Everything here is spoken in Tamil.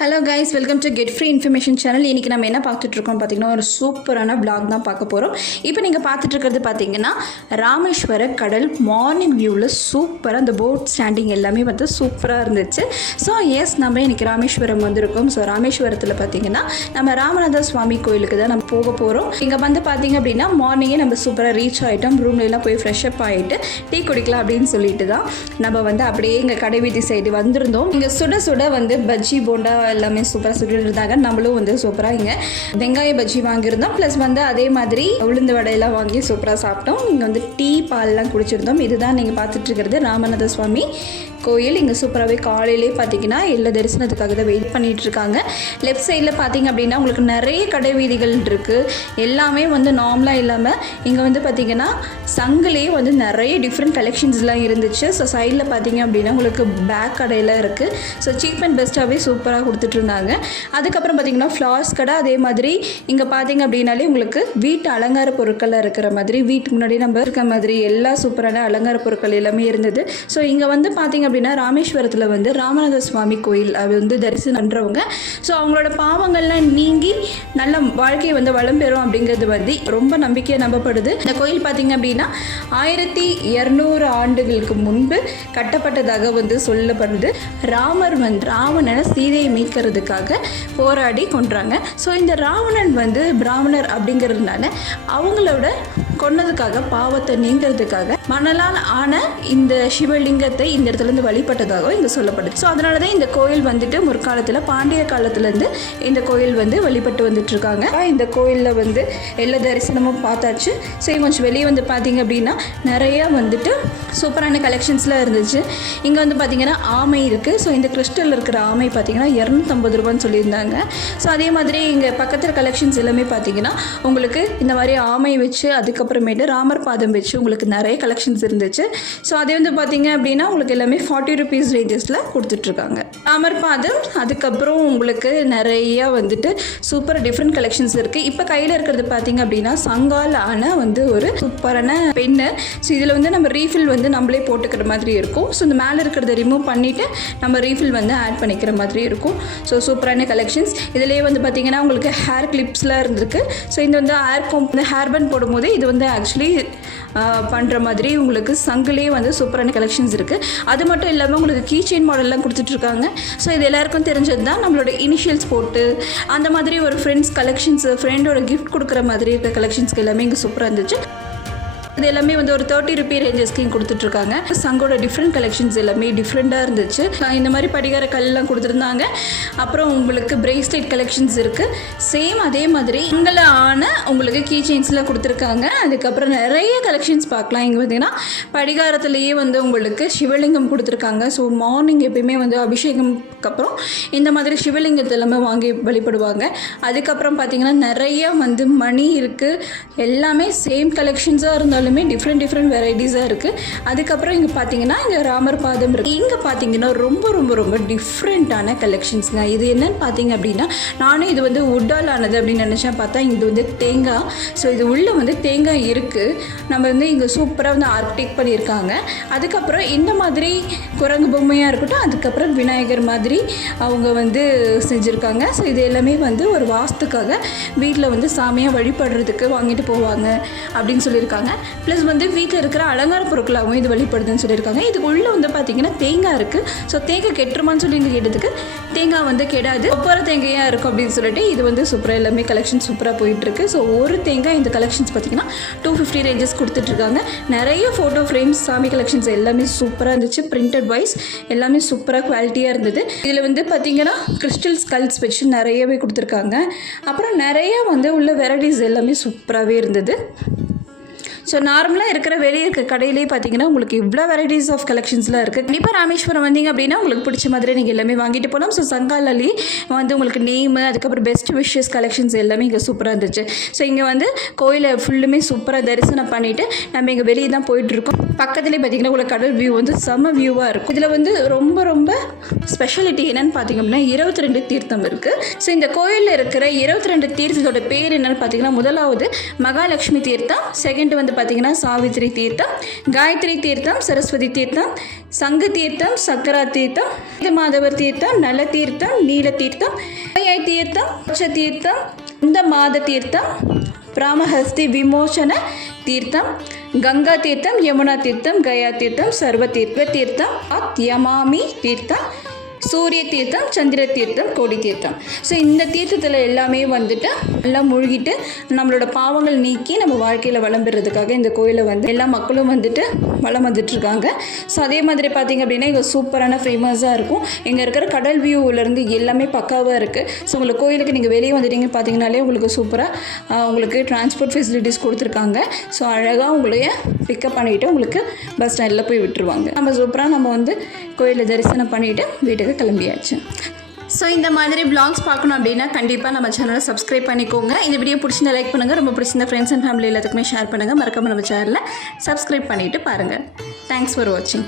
Hello guys, welcome to get free information channel. இன்றைக்கி நம்ம என்ன பார்த்துட்ருக்கோம் பார்த்தீங்கன்னா, ஒரு சூப்பரான பிளாக் தான் பார்க்க போகிறோம். இப்போ நீங்கள் பார்த்துட்ருக்கிறது பார்த்தீங்கன்னா ராமேஸ்வர கடல் மார்னிங் வியூவில் சூப்பராக அந்த போட் ஸ்டாண்டிங் எல்லாமே வந்து சூப்பராக இருந்துச்சு. ஸோ எஸ், நம்ம இன்றைக்கி ராமேஸ்வரம் வந்திருக்கோம். ஸோ ராமேஸ்வரத்தில் பார்த்தீங்கன்னா நம்ம ராமநாத சுவாமி கோயிலுக்கு தான் நம்ம போக போகிறோம். இங்கே வந்து பார்த்தீங்க அப்படின்னா மார்னிங்கே நம்ம சூப்பராக ரீச் ஆகிட்டோம். ரூம்லாம் போய் ஃப்ரெஷ்அப் ஆகிட்டு டீ குடிக்கலாம் அப்படின்னு சொல்லிட்டு தான் நம்ம வந்து அப்படியே இங்கே கடைவீதி சைடு வந்திருந்தோம். இங்கே சுட சுட வந்து பஜ்ஜி போண்டா எல்லாமே சூப்பராக சுட்டு இருந்தாங்க. நம்மளும் வந்து சூப்பராக இங்கே வெங்காய பஜ்ஜி வாங்கியிருந்தோம். ப்ளஸ் வந்து அதே மாதிரி உளுந்து வடையெல்லாம் வாங்கி சூப்பராக சாப்பிட்டோம். இங்கே வந்து டீ பால்லாம் குடிச்சிருந்தோம். இதுதான் நீங்கள் பார்த்துட்டு இருக்கிறது ராமநாத சுவாமி கோயில். இங்கே சூப்பராகவே காலையிலே பார்த்தீங்கன்னா எல்லா தரிசனத்துக்காக தான் வெயிட் பண்ணிகிட்டு இருக்காங்க. லெஃப்ட் சைடில் பார்த்தீங்க அப்படின்னா உங்களுக்கு நிறைய கடை வீதிகள் இருக்குது. எல்லாமே வந்து நார்மலாக இல்லாமல் இங்கே வந்து பார்த்திங்கன்னா சங்கிலே வந்து நிறைய டிஃப்ரெண்ட் கலெக்ஷன்ஸ்லாம் இருந்துச்சு. ஸோ சைடில் பார்த்தீங்க அப்படின்னா உங்களுக்கு பேக் கடையெல்லாம் இருக்குது. ஸோ சீப் அண்ட் பெஸ்ட்டாகவே சூப்பராக கொடுத்துட்ருந்தாங்க. அதுக்கப்புறம் பார்த்திங்கன்னா ஃப்ளார்ஸ் கடை. அதே மாதிரி இங்கே பார்த்தீங்க அப்படின்னாலே உங்களுக்கு வீட்டு அலங்கார பொருட்கள்லாம் இருக்கிற மாதிரி, வீட்டுக்கு முன்னாடி நம்ம இருக்க மாதிரி எல்லா சூப்பரான அலங்கார பொருட்கள் எல்லாமே இருந்தது. ஸோ இங்கே வந்து பார்த்திங்க அப்படின்னா ராமேஸ்வரத்தில் வந்து ராமநாத சுவாமி கோயில் அது வந்து தரிசனம் பண்ணுறவங்க ஸோ அவங்களோட பாவங்கள்லாம் நீங்கி நல்ல வாழ்க்கையை வந்து வளம் பெறும் அப்படிங்கிறது வந்து ரொம்ப நம்பிக்கையாக நம்பப்படுது. இந்த கோயில் பார்த்திங்க அப்படின்னா 1200 ஆண்டுகளுக்கு முன்பு கட்டப்பட்டதாக வந்து சொல்லப்படுது. ராமர் வந்து ராவணனை சீதையை மீட்கிறதுக்காக போராடி கொன்றாங்க. ஸோ இந்த ராவணன் வந்து பிராமணர் அப்படிங்கிறதுனால அவங்களோட கொன்னதுக்காக பாவத்தை நீங்கிறதுக்காக மணலால் ஆன இந்த சிவலிங்கத்தை இந்த இடத்துலேருந்து வழிபட்டதாகவும் இங்கே சொல்லப்படுது. ஸோ அதனால தான் இந்த கோயில் வந்துட்டு முற்காலத்தில் பாண்டிய காலத்துலேருந்து இந்த கோயில் வந்து வழிபட்டு வந்துட்டு இருக்காங்க. இந்த கோயிலில் வந்து எல்லா தரிசனமும் பார்த்தாச்சு. ஸோ கொஞ்சம் வெளியே வந்து பார்த்தீங்க அப்படின்னா நிறையா வந்துட்டு சூப்பரான கலெக்ஷன்ஸ்லாம் இருந்துச்சு. இங்கே வந்து பார்த்திங்கன்னா ஆமை இருக்குது. ஸோ இந்த கிறிஸ்டல் இருக்கிற ஆமை பார்த்திங்கன்னா 250 ரூபான்னு சொல்லியிருந்தாங்க. ஸோ அதே மாதிரி இங்கே பக்கத்தில் கலெக்ஷன்ஸ் எல்லாமே பார்த்திங்கன்னா உங்களுக்கு இந்த மாதிரி ஆமை வச்சு அதுக்கப்புறமேட்டு ராமர் பாதம் வச்சு உங்களுக்கு நிறைய கலெக்ஷன்ஸ் இருந்துச்சு. ஸோ அதே வந்து பார்த்திங்க அப்படின்னா உங்களுக்கு எல்லாமே 40 rupees ரேஞ்சஸில் கொடுத்துட்ருக்காங்க. ராமர் பாதம் அதுக்கப்புறம் உங்களுக்கு நிறையா வந்துட்டு சூப்பர் டிஃப்ரெண்ட் கலெக்ஷன்ஸ் இருக்குது. இப்போ கையில் இருக்கிறது பார்த்திங்க அப்படின்னா சங்கால் ஆன வந்து ஒரு சூப்பரான பெண்ணு. ஸோ இதில் வந்து நம்ம ரீஃபில் வந்து நம்மளே போட்டுக்கிற மாதிரி இருக்கும். ஸோ இந்த மேலே இருக்கிறத ரிமூவ் பண்ணிவிட்டு நம்ம ரீஃபில் வந்து ஆட் பண்ணிக்கிற மாதிரி இருக்கும். ஸோ சூப்பரான கலெக்ஷன்ஸ். இதிலே வந்து பார்த்திங்கன்னா உங்களுக்கு ஹேர் கிளிப்ஸ்லாம் இருந்திருக்கு. ஸோ இது வந்து ஹேர் பேண்ட் போடும்போது இது வந்து ஆக்சுவலி பண்ணுற மாதிரி உங்களுக்கு சங்கிலே வந்து சூப்பரான கலெக்ஷன்ஸ் இருக்குது. அது மட்டும் இல்லாமல் உங்களுக்கு கீ செயின் மாடல்லாம் கொடுத்துட்ருக்காங்க. ஸோ இது எல்லாருக்கும் தெரிஞ்சது தான். நம்மளோட இனிஷியல்ஸ் போட்டு அந்த மாதிரி ஒரு ஃப்ரெண்ட்ஸ் கலெக்ஷன்ஸ், ஃப்ரெண்டோட கிஃப்ட் கொடுக்குற மாதிரி இருக்க கலெக்ஷன்ஸ்க்கு எல்லாமே இங்கே சூப்பராக இருந்துச்சு. இது எல்லாமே வந்து ஒரு 30 rupee ரேஞ்சஸ்க்கு கொடுத்துட்ருக்காங்க. சங்கோட டிஃப்ரெண்ட் கலெக்ஷன்ஸ் எல்லாமே டிஃப்ரெண்ட்டாக இருந்துச்சு. இந்த மாதிரி படிகார கல்லாம் கொடுத்துருந்தாங்க. அப்புறம் உங்களுக்கு பிரேஸ்லெட் கலெக்ஷன்ஸ் இருக்குது. சேம் அதே மாதிரி உங்களை ஆன உங்களுக்கு கீ செயின்ஸ்லாம் கொடுத்துருக்காங்க. அதுக்கப்புறம் நிறைய கலெக்ஷன்ஸ் பார்க்கலாம். இங்கே பார்த்தீங்கன்னா படிகாரத்துலேயே வந்து உங்களுக்கு சிவலிங்கம் கொடுத்துருக்காங்க. ஸோ மார்னிங் எப்பயுமே வந்து அபிஷேகம்க்கு அப்புறம் இந்த மாதிரி சிவலிங்கத்தை எல்லாமே வாங்கி வழிபடுவாங்க. அதுக்கப்புறம் பார்த்திங்கன்னா நிறைய வந்து மணி இருக்குது. எல்லாமே சேம் கலெக்ஷன்ஸாக இருந்தாலும் டிஃப்ரெண்ட் வெரைட்டிஸாக இருக்குது. அதுக்கப்புறம் இங்கே பார்த்தீங்கன்னா இங்கே ராமர் பாதம் இருக்குது. இங்கே பார்த்தீங்கன்னா ரொம்ப ரொம்ப ரொம்ப டிஃப்ரெண்ட்டான கலெக்ஷன்ஸுங்க. இது என்னன்னு பார்த்தீங்க அப்படின்னா நானும் இது வந்து உட்டால் ஆனது அப்படின்னு நினச்சேன். பார்த்தா இது வந்து தேங்காய். ஸோ இது உள்ளே வந்து தேங்காய் இருக்குது. நம்ம வந்து இங்கே சூப்பராக வந்து ஆர்டிக் பண்ணியிருக்காங்க. அதுக்கப்புறம் இந்த மாதிரி குரங்கு பொம்மையாக இருக்கட்டும், அதுக்கப்புறம் விநாயகர் மாதிரி அவங்க வந்து செஞ்சுருக்காங்க. ஸோ இது எல்லாமே வந்து ஒரு வாஸ்துக்காக வீட்டில் வந்து சாமியாக வழிபடுறதுக்கு வாங்கிட்டு போவாங்க அப்படின்னு சொல்லியிருக்காங்க. ப்ளஸ் வந்து வீட்டில் இருக்கிற அலங்கார பொருட்களாகவும் இது வழிபடுதுன்னு சொல்லியிருக்காங்க. இதுக்கு உள்ளே வந்து பார்த்திங்கன்னா தேங்காய் இருக்குது. ஸோ தேங்காய் கெட்டுருமான்னு சொல்லி இங்கே கேட்டதுக்கு தேங்காய் வந்து கெடாது, ஒவ்வொரு தேங்காயாக இருக்கும் அப்படின்னு சொல்லிட்டு இது வந்து சூப்பராக எல்லாமே கலெக்ஷன் சூப்பராக போயிட்டுருக்கு. ஸோ ஒரு தேங்காய் இந்த கலெக்ஷன்ஸ் பார்த்திங்கன்னா 250 ரேஞ்சஸ் கொடுத்துட்ருக்காங்க. நிறைய ஃபோட்டோ ஃப்ரேம்ஸ், சாமி கலெக்ஷன்ஸ் எல்லாமே சூப்பராக இருந்துச்சு. பிரிண்டட் வைஸ் எல்லாமே சூப்பராக குவாலிட்டியாக இருந்தது. இதில் வந்து பார்த்திங்கன்னா கிறிஸ்டல் ஸ்கல்ஸ் வச்சு நிறையவே கொடுத்துருக்காங்க. அப்புறம் நிறைய வந்து உள்ள வெரைட்டிஸ் எல்லாமே சூப்பராகவே இருந்தது. ஸோ நார்மலாக இருக்கிற வெளியே இருக்க கடையிலே பார்த்தீங்கன்னா உங்களுக்கு இவ்வளோ வெரைட்டிஸ் ஆஃப் கலெக்ஷன்ஸ்லாம் இருக்குது. கண்டிப்பாக ராமேஸ்வரம் வந்தீங்க அப்படின்னா உங்களுக்கு பிடிச்ச மாதிரி நீங்கள் எல்லாமே வாங்கிட்டு போகலாம். ஸோ சங்காலி வந்து உங்களுக்கு நேமு, அதுக்கப்புறம் பெஸ்ட் விஷஸ் கலெக்ஷன்ஸ் எல்லாமே இங்கே சூப்பராக இருந்துச்சு. ஸோ இங்கே வந்து கோயிலை ஃபுல்லுமே சூப்பராக தரிசனம் பண்ணிவிட்டு நம்ம இங்கே வெளியே தான் போயிட்டுருக்கோம். பக்கத்துலேயே பார்த்திங்கன்னா உங்களுக்கு கடல் வியூ வந்து செம்ம வியூவாக இருக்கும். இதில் வந்து ரொம்ப ரொம்ப ஸ்பெஷாலிட்டி என்னென்னு பார்த்திங்க அப்படின்னா 22 தீர்த்தம் இருக்குது. ஸோ இந்த கோயிலில் இருக்கிற 22 தீர்த்தத்தோட பேர் என்னென்னு பார்த்திங்கன்னா முதலாவது மகாலட்சுமி தீர்த்தம், செகண்ட் வந்து பார்த்திங்கன்னா சாவித்திரி தீர்த்தம், காயத்ரி தீர்த்தம், சரஸ்வதி தீர்த்தம், சங்கு தீர்த்தம், சக்கரா தீர்த்தம், மாதவர் தீர்த்தம், நல தீர்த்தம், நீல தீர்த்தம், தீர்த்தம், பட்ச தீர்த்தம், இந்த மாத தீர்த்தம், பிராமஹஸ்தி விமோசன தீர்த்தம், கங்கா தீர்த்தம், யமுனா தீர்த்தம், கயா தீர்த்தம், சர்வ தீர்த்தம், யமாமி தீர்த்தம், சூரிய தீர்த்தம், சந்திர தீர்த்தம், கோடி தீர்த்தம். ஸோ இந்த தீர்த்தத்தில் எல்லாமே வந்துட்டு எல்லாம் மூழ்கிட்டு நம்மளோட பாவங்கள் நீக்கி நம்ம வாழ்க்கையில் வளம் பெறதுக்காக இந்த கோயிலை வந்து எல்லா மக்களும் வந்துட்டு வளம் வந்துட்டுருக்காங்க. ஸோ அதே மாதிரி பார்த்திங்க அப்படின்னா இங்கே சூப்பரான ஃபேமஸாக இருக்கும். இங்கே இருக்கிற கடல் வியூவிலேருந்து எல்லாமே பக்காவாக இருக்குது. ஸோ உங்களுக்கு கோயிலுக்கு நீங்கள் வெளியே வந்துட்டீங்க பார்த்தீங்கனாலே உங்களுக்கு சூப்பராக உங்களுக்கு டிரான்ஸ்போர்ட் ஃபெசிலிட்டிஸ் கொடுத்துருக்காங்க. ஸோ அழகாக உங்களைய பிக்கப் பண்ணிவிட்டு உங்களுக்கு பஸ் ஸ்டாண்டில் போய் விட்டுருவாங்க. நம்ம சூப்பராக நம்ம வந்து கோயிலை தரிசனம் பண்ணிவிட்டு வீட்டுக்கு கிளம்பியாச்சு. ஸோ இந்த மாதிரி vlogs பார்க்கணும் அப்படின்னா கண்டிப்பாக நம்ம சேனலை சப்ஸ்கிரைப் பண்ணிக்கோங்க. இந்த வீடியோ பிடிச்சிருந்தா லைக் பண்ணுங்கள், ரொம்ப பிடிச்சிருந்த ஃப்ரெண்ட்ஸ் அண்ட் ஃபேமிலி எல்லாத்துக்குமே ஷேர் பண்ணுங்கள். மறக்காமல் நம்ம சேனலை சப்ஸ்கிரைப் பண்ணிவிட்டு பாருங்கள். தேங்க்ஸ் ஃபார் வாட்சிங்.